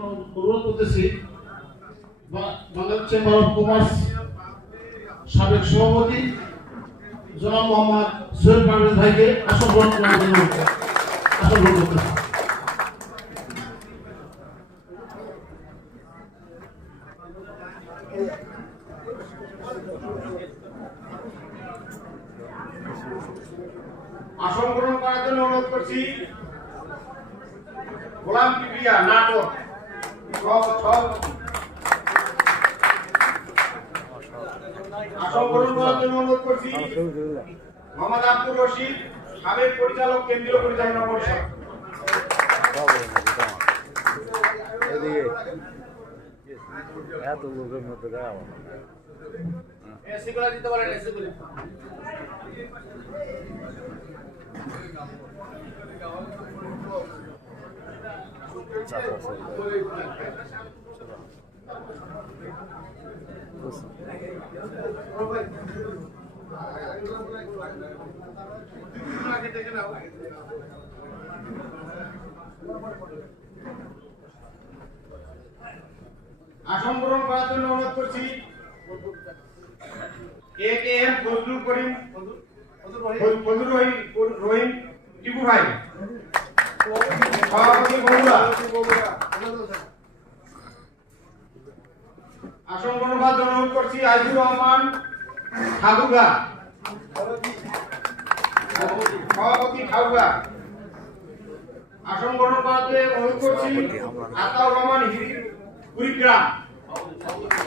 অনুরোধ করতেছি Bangladesh chamber of commerce সাবেক সভাপতি জনাব মোহাম্মদ সোহেল পারভেজ ভাইকে আসন গ্রহণ করার জন্য আসন গ্রহণ করতেছি। আসন গ্রহণ করার জন্য অনুরোধ করছি গোলাম কিবরিয়া নাটক আসন গ্রহণ করার জন্য অনুরোধ করছি মোহাম্মদ আব্দুর রশিদ সাবেক পরিচালক কেন্দ্রীয় পরিচালনা পরিষদ। এত লোকের মধ্যে এসিগুলো দিতে পারেন এসিগুলো আসন গ্রহণ করার জন্য অনুরোধ করছি এম ফজলুল করিম ফজলুর রহিম টিপু ভাই সভাপতি বগুড়া। আসন গ্রহণ করার জন্য অনুরোধ করছি আজিজুর রহমান ঠাকুরগা সভাপতি ঠাকুরগা। আসন গ্রহণ করাতে অনুরোধ করছি আতাউর রহমান কুড়িগ্রাম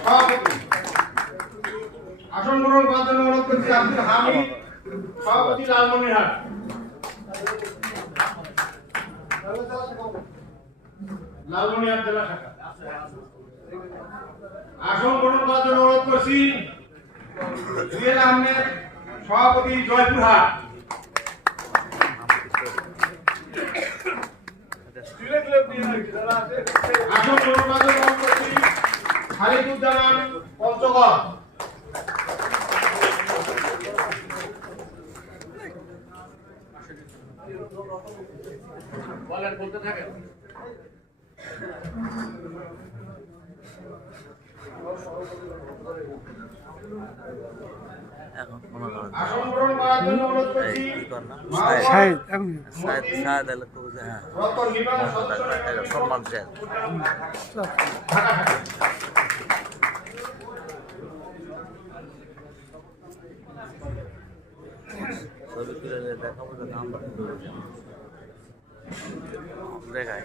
সভাপতি। আসন গ্রহণ করার জন্য অনুরোধ করছি আব্দুল হামিদ সভাপতি লালমনিরহাট। লালমনিরহাট জেলা শাখা। আসন গ্রহণ করার জন্য অনুরোধ করছি জুয়েল আহমেদ সভাপতি জয়পুরহাট। আসন গ্রহণ করার জন্য অনুরোধ করছি খালিদুজ্জামান পঞ্চগড়। বলতে থাকেন। আসন গ্রহণ করার জন্য অনুরোধ করছি সম্মান ছবি তুলে দেখাবো নাম দেখায়